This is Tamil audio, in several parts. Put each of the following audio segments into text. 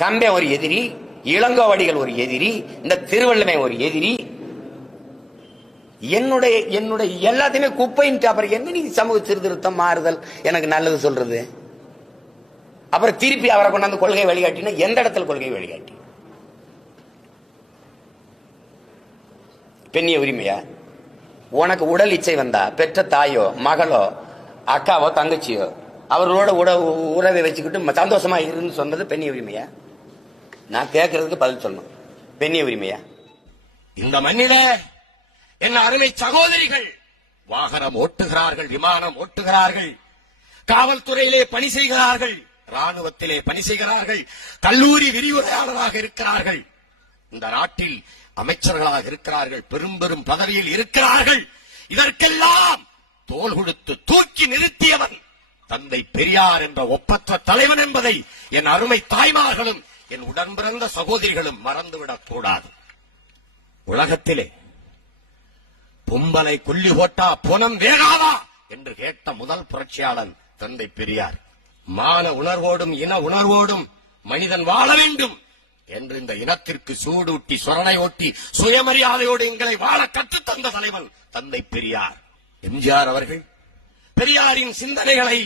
கம்பே ஒரு எதிரி, இளங்கோவடிகள் ஒரு எதிரி, இந்த திருவள்ளுவன் ஒரு எதிரி. என்னுடைய எல்லாத்தையுமே குப்பைன்ட்டு அப்புறம் என்ன நீ சமூக சீர்திருத்தம் மாறுதல் எனக்கு நல்லது சொல்றது? அப்புறம் திருப்பி அவரை கொண்டாந்து கொள்கை வழிகாட்டினா எந்த இடத்துல கொள்கை வழிகாட்டி? பெண்ணிய உரிமையா? உனக்கு உடல் இச்சை வந்தா பெற்ற தாயோ மகளோ அக்காவோ தங்கச்சியோ அவர்களோட உறவை வச்சுக்கிட்டு சந்தோஷமா இருந்து சொன்னது பெண்ணிய உரிமையா? நான் கேட்கறதுக்கு பதில் சொல்லணும். பெண்ணிய உரிமையா? இந்த மண்ணில என்ன அருமை சகோதரிகள் வாகனம் ஓட்டுகிறார்கள், விமானம் ஓட்டுகிறார்கள், காவல்துறையிலே பணி செய்கிறார்கள், ராணுவத்திலே பணி செய்கிறார்கள், கல்லூரி விரிவுரையாளராக இருக்கிறார்கள், இந்த நாட்டில் அமைச்சர்களாக இருக்கிறார்கள், பெரும் பெரும் பதவியில் இருக்கிறார்கள். இதற்கெல்லாம் தோள் கொடுத்து தூக்கி நிறுத்தியவன் தந்தை பெரியார் என்ற ஒப்பற்ற தலைவன் என்பதை என் அருமை தாய்மார்களும் என் உடன் பிறந்த சகோதரிகளும் மறந்துவிடக் கூடாது. உலகத்திலே பொம்பலை கொல்லி போட்டா புனம் வேகாதா என்று கேட்ட முதல் புரட்சியாளன் தந்தை பெரியார். மான உணர்வோடும் இன உணர்வோடும் மனிதன் வாழ வேண்டும் என்று இந்த இனத்திற்கு சூடூட்டி சொரணை ஓட்டி சுயமரியாதையோடு எங்களை வாழ கற்றுத்தந்த தலைவன் தந்தை பெரியார். எம்ஜிஆர் அவர்கள் பெரியாரின் சிந்தனைகளை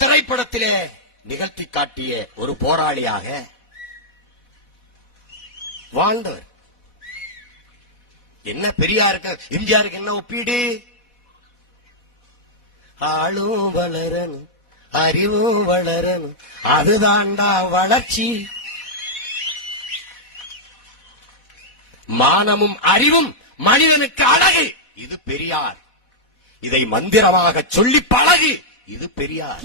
திரைப்படத்திலே நிகழ்த்தி காட்டிய ஒரு போராளியாக வாழ்ந்தவர். என்ன பெரியாருக்கு எம்ஜிஆருக்கு என்ன ஒப்பீடு? ஆளும் வளரணும், அறிவும் வளரணும், அதுதான்டா வளர்ச்சி. மானமும் அறிவும் மனிதனுக்கு அழகு, இது பெரியார். இதை மந்திரமாக சொல்லி பழகு, இது பெரியார்.